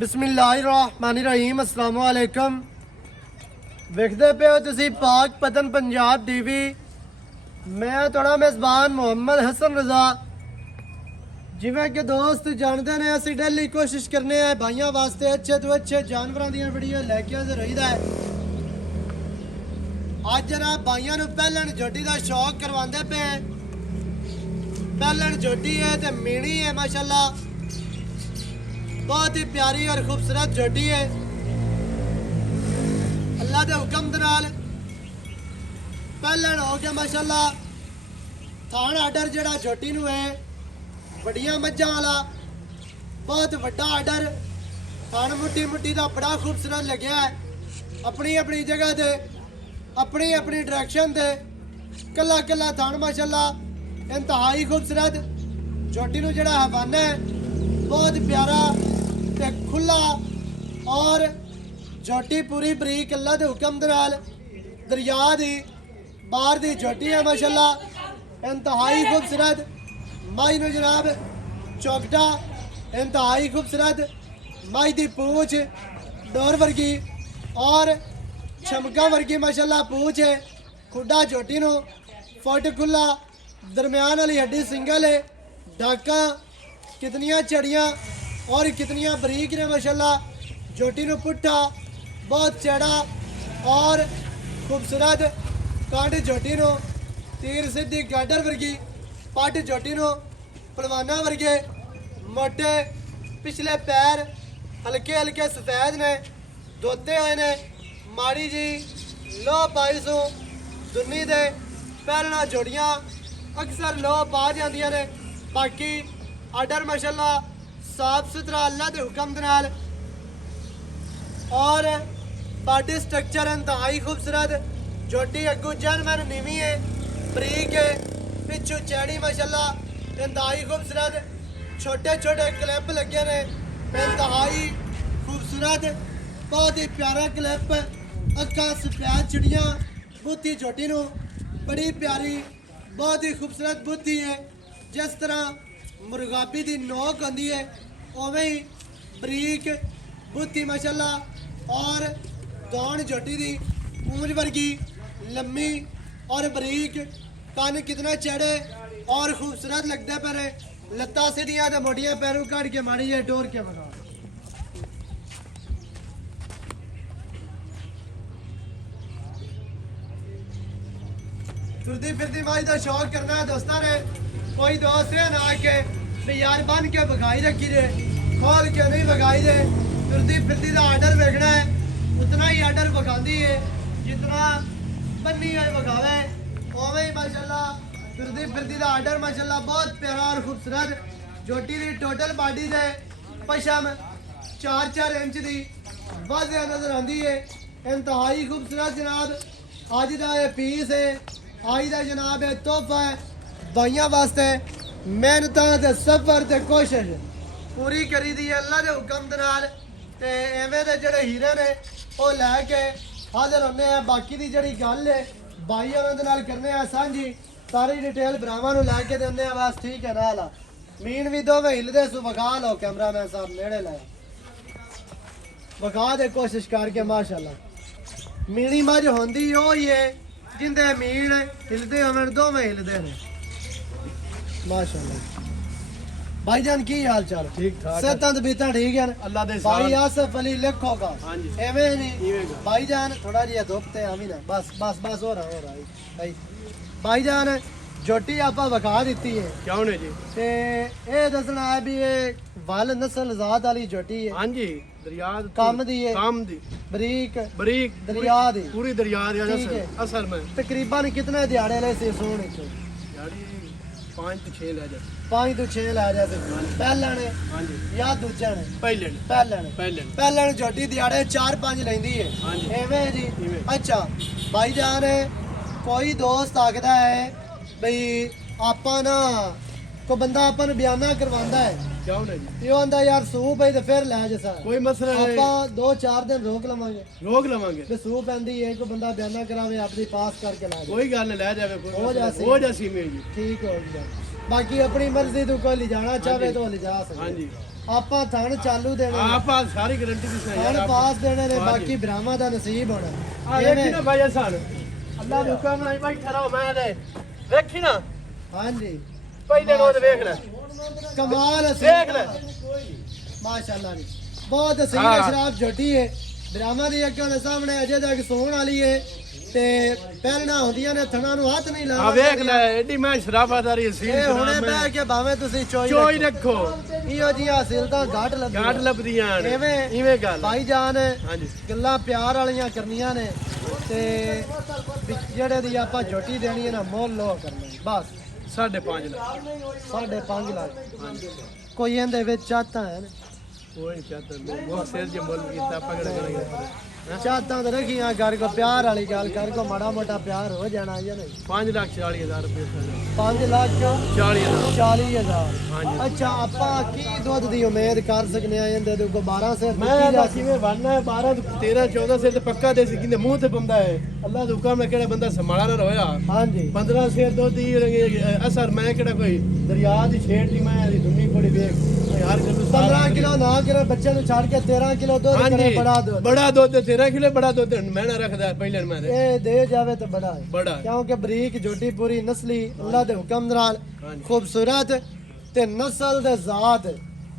बिस्मिल्लाहिर्रहमानिर्रहीम अस्सलाम वालेकुम। वेखदे पे हो तुसी पाक पतन पंजाब टीवी। मैं थोड़ा मेज़बान मोहम्मद हसन रजा। जिवें कि दोस्त जानते हैं असी डेली कोशिश करने हैं भाइयों वास्ते अच्छे तो अच्छे जानवरों दी वीडियो लैके रहीदा है। अज जरा भाइयों पहलन झोटी का शौक करवाते पे। पहलन झोटी है तो मीणी है माशाल्लाह, बहुत ही प्यारी और खूबसूरत झोटी है। अल्लाह के हुक्म दे नाल पहलन हो गया माशाल्लाह। थान आर्डर जड़ा झोटी नूं है वड्डियां मज्जां वाला, बहुत वड्डा आर्डर। थान मुट्टी मुट्टी का बड़ा खूबसूरत लग्या है। अपनी अपनी जगह ते अपनी अपनी डायरेक्शन ते कला कला थान माशाल्लाह इंतहाई खूबसूरत। झोटी नूं जड़ा हवाना है बहुत प्यारा ते खुला, और झोटी पूरी बरीक अल्लाह के हुक्म दे नाल दरिया दी बाहर दी झोटी है माशाल्लाह, इंतहाई खूबसूरत। माई नूं जनाब चौकटा इंतहाई खूबसूरत, माई दी पूछ डोर वर्गी और चमका वर्गी माशाल्लाह पूछ है। खुडा झोटी नूं फुट खुला, दरम्यान वाली हड्डी सिंगल है। डाका कितनियां चढ़ियां और कितनियां बरीक ने माशाल्लाह। झोटी नूं पुट्ठा बहुत चढ़ा और खूबसूरत। कांट झोटी नूं तीर सीधी गाडर वर्गी, पट झोटी नूं पलवाना वर्गे। मोटे पिछले पैर हल्के हल्के सफेद ने, धोते हुए ने। माड़ी जी लो पाई सो दुन्नी दे पहलना जोड़ियां अक्सर लो पा जांदियां ने। बाकी आर्डर माशाल्लाह साफ सुथरा अल्लाह के हुक्म दे नाल, और बॉडी स्ट्रक्चर इंतहाई खूबसूरत। झोटी अगू जनमन नीवी है, बरीक है, पिछू चैड़ी माशाल्लाह इंतहाई खूबसूरत। छोटे छोटे क्लिप लगे ने इंतहाई खूबसूरत, बहुत ही प्यारा क्लिप। अक्का सफेद चिड़ियाँ बुद्धि झोटी नूं बड़ी प्यारी बहुत ही खूबसूरत बुद्धि है। जिस तरह मुर्गाबी की नोक होंदी है उवें ही बरीक बुद्धि माशाल्लाह, और दौड़ झोटी की पूंछ वर्गी लम्मी और बरीक। कान कितना चढ़े और खूबसूरत लगते पर लत्ता सीधियां तो मोटियां पैरों काट के माड़ी है डोर के बना। तुरती फिरती माई का शौक करना है दोस्तों ने। कोई दोस्त है ना के भी यार बन के बगाई रखी दे, खोल के नहीं बगाई दे। तुरती फिरती का आर्डर वेखना है उतना ही आर्डर बगाती है जितना बन्नी हुई बगावे उवें ही माशाल्लाह। तुरती फिरती का आर्डर माशाल्लाह बहुत प्यारा और खूबसूरत। झोटी की टोटल बॉडी से पशम 4-4 इंच की वाजिया नजर आती है, इंतहाई खूबसूरत जनाब। अज का यह पीस है, आज का जनाब है तोहफा है भाइयों वास्ते। मेहनत ते सफर ते कोशिश पूरी करी दी है अल्लाह के हुक्म दे नाल। ते एवें दे जेड़े हीरे ने वो लैके हाजिर होने हैं। बाकी दी जेड़ी गल है भाई होरां दे नाल करने हैं सांझी, सारी डिटेल भरावां नूं लैके देने हैं बस, ठीक है ना। ला मीन भी दोवें हिलदे सो वखा लो, कैमरामैन साहब नेड़े लाए वखा दे कोशिश करके माशाल्लाह। मीणी मज होंदी ओ ही है जिंदे मीन हिलदे होवन, दोवें हिलदे ने माशाल्लाह। भाईजान की हाल चाल? ठीक ठाक, सेहतां ते बीतां ठीक है अल्लाह दे भाई आसफ अली लिखो का हांजी एवें नहीं भाईजान थोड़ा जिहा धुप ते आवी ना, बस बस बस हो रहा भाई। भाईजान झोटी आपा वखा दी है क्यों ने जी? ते ए दसना है भी ये वल नस्ल जात वाली झोटी है। हांजी दरिया काम दी है, काम दी बरीक बरीक दरिया दी पूरी दरिया दी ठीक है। असल में तकरीबन कितने दिहाड़े ले से सोने चो? यारी 5 से 6 ले जा 5 तो 6 ला जाते पहला ने हांजी या दूजा ने? पहले पहला ने पहले पहला ने झोटी दिहाड़े 4-5 लेंदी है हांजी एवें जी। इवें। अच्छा भाईजान कोई दोस्त आखदा है बई आपा ना को बंदा आपा नु बयाना करवांदा है, क्यों ने जी? यो आंदा यार सूप है ते फिर ले जैसा कोई मसला नहीं, आपा 2-4 दिन रोक लवांगे रोक लवांगे। ते सूप आंदी है को बंदा बयाना करावे अपनी पास करके ला जाए, कोई गल ले जावे, कोई हो जासी। हो जासी में जी। ठीक हो गया। बाकी अपनी मर्जी तू कोई ले जाना चाहे तो ले जा सकता। हांजी ਆਪਾਂ ਥਣ ਚਾਲੂ ਦੇਣੇ ਨੇ। ਆਪਾਂ ਸਾਰੀ ਗਾਰੰਟੀ ਦੀ ਸਹੀ ਥਣ ਪਾਸ ਦੇਣੇ ਨੇ, ਬਾਕੀ ਬ੍ਰਾਹਮਾ ਦਾ ਨਸੀਬ ਹੋਣਾ। ਆ ਵੇਖੀ ਨਾ ਭਾਈ ਅਸਾਨ ਅੱਲਾ ਦੇ ਹੁਕਮ ਨਾਲ ਭਾਈ ਠਹਿਰਾਓ ਮੈਂ ਦੇ ਵੇਖੀ ਨਾ ਹਾਂਜੀ ਪਹਿਲੇ ਰੋਜ਼ ਵੇਖ ਲੈ ਕਮਾਲ ਦੇਖ ਲੈ ਮਾਸ਼ਾਅੱਲਾ ਜੀ ਬਹੁਤ ਹਸੀਨ ਸ਼ਰਾਬ ਝੋਟੀ ਹੈ। ਬ੍ਰਾਹਮਾ ਦੀ ਅੱਖਾਂ ਦੇ ਸਾਹਮਣੇ ਅਜੇ ਤੱਕ ਸੋਹਣ ਵਾਲੀ ਹੈ ਤੇ ਪਹਿਲਣਾ ਹੁੰਦੀਆਂ ਨੇ, ਥਣਾ ਨੂੰ ਹੱਥ ਨਹੀਂ ਆ ਲਾਉਣਾ। ਵੇਖ ਲੈ ਐਡੀ ਮੈਂ ਸ਼ਰਾਬਾਦਾਰੀ ਸੀ ਇਹ ਹੁਣੇ ਬਹਿ ਕੇ ਭਾਵੇਂ ਤੁਸੀਂ ਚੋਈ ਰੱਖੋ ਇਹੋ ਜੀ ਹਾਸਿਲ ਤਾਂ ਘਾਟ ਲੱਭਦੀ ਗਾਟ ਲੱਭਦੀਆਂ ਨੇ ਐਵੇਂ ਇਵੇਂ ਗੱਲ ਭਾਈ ਜਾਨ ਹਾਂਜੀ ਗੱਲਾਂ ਪਿਆਰ ਵਾਲੀਆਂ ਕਰਨੀਆਂ ਨੇ ਤੇ ਜਿਹੜੇ ਦੀ ਆਪਾਂ ਝੋਟੀ ਦੇਣੀ ਹੈ ਨਾ ਮੁੱਲ ਲੋ ਕਰਨਾ ਬਸ 5.5 ਲੱਖ 5.5 ਲੱਖ ਕੋਈ ਇਹਦੇ ਵਿੱਚ ਚਾਹਤਾ ਹੈ ਨਾ ਕੋਈ ਚਾਹਤਾ ਉਹ ਸਿਰ ਜੇ ਮੁੱਲ ਕੀਤਾ ਪਕੜ ਕਰਾਂਗੇ ਚਾਹਤਾ ਤਾਂ ਰੱਖੀਆਂ ਕਰ ਕੋ ਪਿਆਰ ਵਾਲੀ ਗੱਲ ਕਰ ਕੋ ਮਾੜਾ ਮੋਟਾ ਪਿਆਰ ਹੋ ਜਾਣਾ ਜਾਂ ਨਹੀਂ 5,40,000 ਰੁਪਏ 5 ਲੱਖ 40,000 40,000 ਹਾਂਜੀ। ਅੱਛਾ ਆਪਾਂ ਕੀ ਦੁੱਧ ਦੀ ਉਮੀਦ ਕਰ ਸਕਨੇ ਆ ਇਹਦੇ ਤੋਂ ਕੋ 12 ਸੇ ਮੈਂ ਤਾਂ ਕਿਵੇਂ ਬਣਨਾ ਹੈ 12 13 14 ਸੇ ਤੇ ਪੱਕਾ ਦੇ ਸੀ ਕਿੰਨੇ ਮੂੰਹ ਤੇ ਪੰਦਾ ਹੈ ਅੱਲਾ ਦੇ ਹੁਕਮ ਨਾਲ ਕਿਹੜਾ ਬੰਦਾ ਸੰਭਾਲਾ ਨਾ ਰੋਇਆ ਹਾਂਜੀ 15 ਸੇ ਦੁੱਧ ਦੀ ਅਸਰ ਮੈਂ ਕਿਹੜਾ ਕੋਈ ਦਰਿਆ ਦੀ ਛੇੜ ਦੀ ਮੈਂ ਦੀ ਦੁੰਨੀ ਕੋੜੀ ਵੇਖ ਯਾਰ ਜਦੋਂ 15 ਕਿਲੋ ਨਾ ਕਰੇ ਬੱਚੇ ਨੂੰ ਛੱਡ ਕੇ 13 ਕਿਲੋ ਦੁੱਧ ਕਰੇ ਬੜਾ ਦੁੱਧ ਬੜਾ ਦੁੱਧ 13 ਕਿਲੋ ਬੜਾ ਦੁੱਧ ਮੈਂ ਨਾ ਰੱਖਦਾ ਪਹਿਲੇ ਮੈਂ ਤੇ ਇਹ ਦੇ ਜਾਵੇ ਤਾਂ ਬੜਾ ਹੈ ਬੜਾ ਕਿਉਂਕਿ ਬਰੀਕ ਜੋਟੀ ਪੂਰੀ ਨਸਲੀ ਅੱਲਾ ਦੇ ਹੁਕਮ ਨਾਲ ਖੂਬਸੂਰਤ ਤੇ ਨਸਲ ਦੇ ਜ਼ਾਤ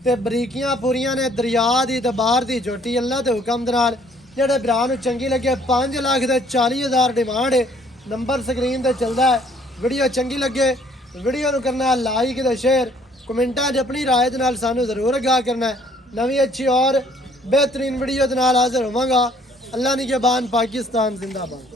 ਤੇ ਬਰੀਕੀਆਂ ਪੂਰੀਆਂ ਨੇ ਦਰਿਆ ਦੀ ਤੇ ਬਾਹਰ ਦੀ ਜੋਟੀ ਅੱਲਾ ਦੇ ਹੁਕਮ ਨਾਲ ਜਿਹੜੇ ਭਰਾ ਨੂੰ ਚੰਗੀ ਲੱਗੇ 5 ਲੱਖ ਦੇ 40,000 ਡਿਮਾਂਡ ਹੈ ਨੰਬਰ ਸਕਰੀਨ ਤੇ ਚੱਲਦਾ ਹੈ ਵੀਡੀਓ ਚੰਗੀ ਲੱਗੇ ਵੀਡੀਓ ਨੂੰ ਕਰਨਾ ਲਾਈਕ ਤੇ ਸ਼ੇਅਰ ਕਮੈਂਟਾਂ 'ਚ ਆਪਣੀ ਰਾਏ ਦੇ ਨਾਲ ਸਾਨੂੰ ਜ਼ਰੂਰ ਅਗਾਹ ਕਰਨਾ ਹੈ ਨਵੀਂ ਅੱਛੀ ਔਰ बेहतरीन वीडियो के नाल हाजिर होवांगा अल्लाह निगहबान पाकिस्तान जिंदाबाद।